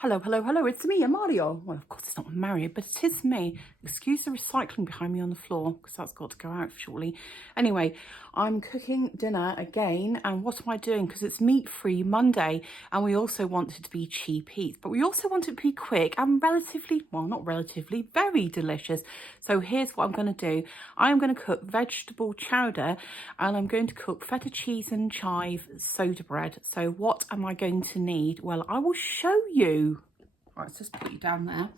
Hello, hello, hello, it's me, Amalia. Well, of course it's not Mario, but it is me. Excuse the recycling behind me on the floor, because that's got to go out shortly. Anyway, I'm cooking dinner again, and what am I doing? Because it's meat-free Monday, and we also want it to be cheap eats, but we also want it to be quick and relatively, well, not relatively, very delicious. So here's what I'm going to do. I'm going to cook vegetable chowder, and I'm going to cook feta cheese and chive soda bread. So what am I going to need? Well, I will show you. Right, let's just put you down there.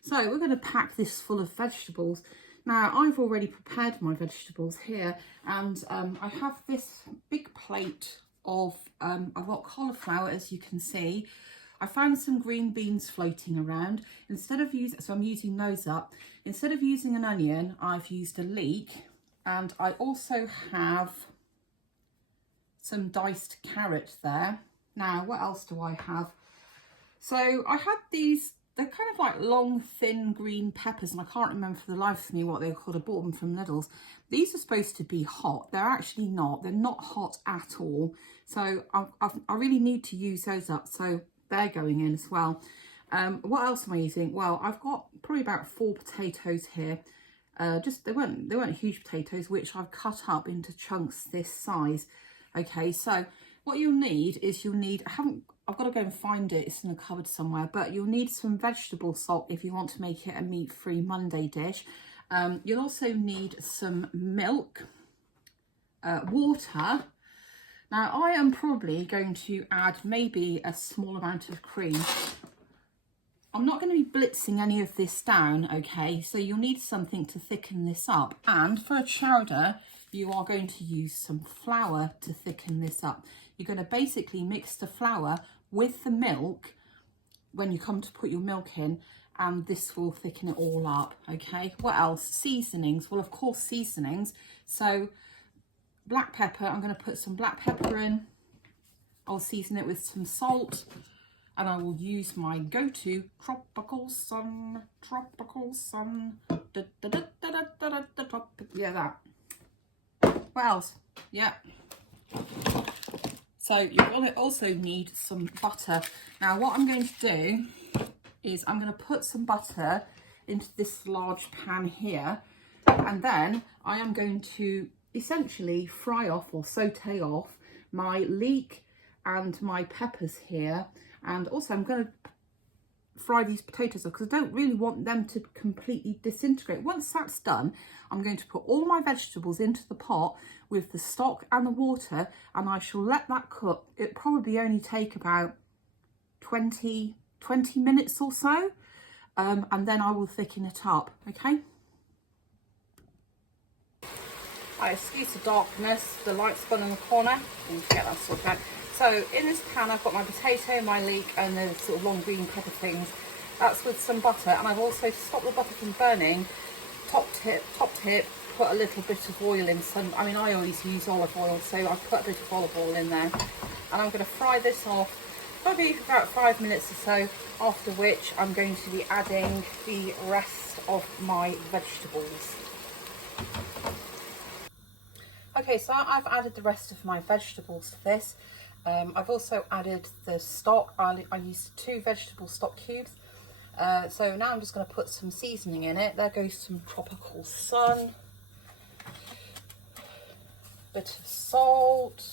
So we're going to pack this full of vegetables. Now, I've already prepared my vegetables here, and I have this big plate of, I've got cauliflower, as you can see. I found some green beans floating around. Instead of using, so I'm using those up. Instead of using an onion, I've used a leek, and I also have some diced carrot there. Now, what else do I have? So I had these, they're kind of like long, thin green peppers, and I can't remember for the life of me what they're called. I bought them from Lidl's. These are supposed to be hot. They're actually not. They're not hot at all. So I really need to use those up. So they're going in as well. What else am I using? Well, I've got probably about 4 potatoes here. Just they weren't huge potatoes, which I've cut up into chunks this size. Okay, so what you'll need is I've got to go and find it, it's in a cupboard somewhere, but you'll need some vegetable salt if you want to make it a meat-free Monday dish. You'll also need some milk, water. Now, I am probably going to add maybe a small amount of cream. I'm not going to be blitzing any of this down, okay? So you'll need something to thicken this up. And for a chowder, you are going to use some flour to thicken this up. You're going to basically mix the flour with the milk when you come to put your milk in, and this will thicken it all up, okay? What else? Seasonings. Well, of course, seasonings. So black pepper, I'm going to put some black pepper in. I'll season it with some salt, and I will use my go-to tropical sun. Yeah, that. What else? Yeah. So you're going to also need some butter. Now, what I'm going to do is I'm going to put some butter into this large pan here, and then I am going to essentially fry off or saute off my leek and my peppers here. And also I'm going to fry these potatoes up because I don't really want them to completely disintegrate. Once that's done, I'm going to put all my vegetables into the pot with the stock and the water, and I shall let that cook. It probably only take about 20 minutes or so, and then I will thicken it up, okay? I excuse the darkness, the light's gone in the corner. I need to get that sorted out. So in this pan, I've got my potato, my leek, and the sort of long green pepper things. That's with some butter, and I've also stopped the butter from burning. Top tip, put a little bit of oil in. I always use olive oil, so I've put a bit of olive oil in there. And I'm going to fry this off probably for about 5 minutes or so, after which I'm going to be adding the rest of my vegetables. Okay, so I've added the rest of my vegetables to this. I've also added the stock. I used 2 vegetable stock cubes. So now I'm just going to put some seasoning in it. There goes some tropical sun, bit of salt,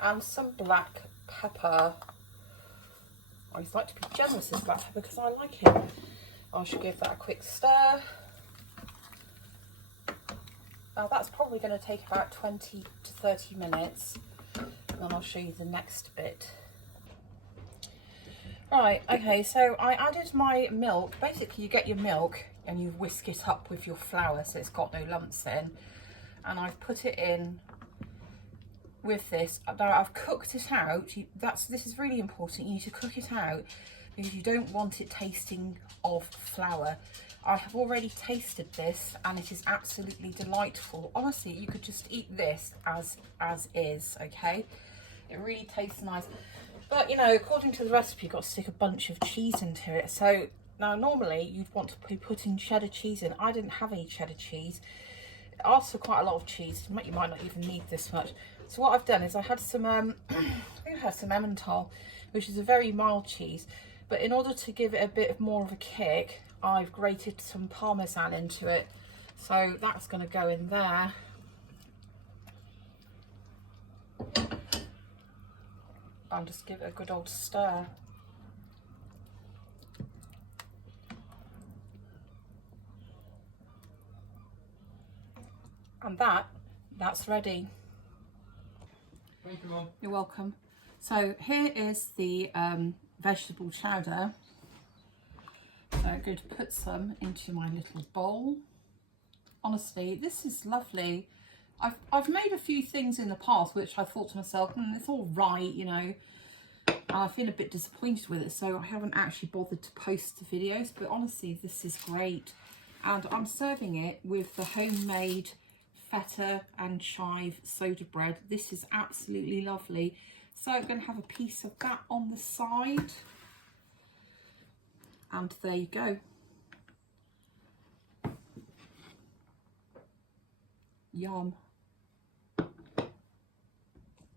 and some black pepper. I always like to be generous with black pepper because I like it. I should give that a quick stir. Now that's probably going to take about 20 to 30 minutes, and then I'll show you the next bit. Right, okay, so I added my milk. Basically you get your milk and you whisk it up with your flour so it's got no lumps in. And I've put it in with this. Now I've cooked it out. This is really important. You need to cook it out because you don't want it tasting of flour. I have already tasted this and it is absolutely delightful. Honestly, you could just eat this as is, okay? It really tastes nice. But, you know, according to the recipe, you've got to stick a bunch of cheese into it. So now normally you'd want to be putting cheddar cheese in. I didn't have any cheddar cheese. asks for quite a lot of cheese. You might not even need this much. So what I've done is I had some, I think I had some Emmental, which is a very mild cheese. But in order to give it a bit more of a kick, I've grated some Parmesan into it. So that's going to go in there. And just give it a good old stir. And that's ready. Thank you, Mum. You're welcome. So here is the vegetable chowder. So I'm going to put some into my little bowl. Honestly, this is lovely. I've made a few things in the past which I thought to myself, it's all right, you know. And I feel a bit disappointed with it, so I haven't actually bothered to post the videos. But honestly, this is great. And I'm serving it with the homemade feta and chive soda bread. This is absolutely lovely. So I'm going to have a piece of that on the side. And there you go. Yum.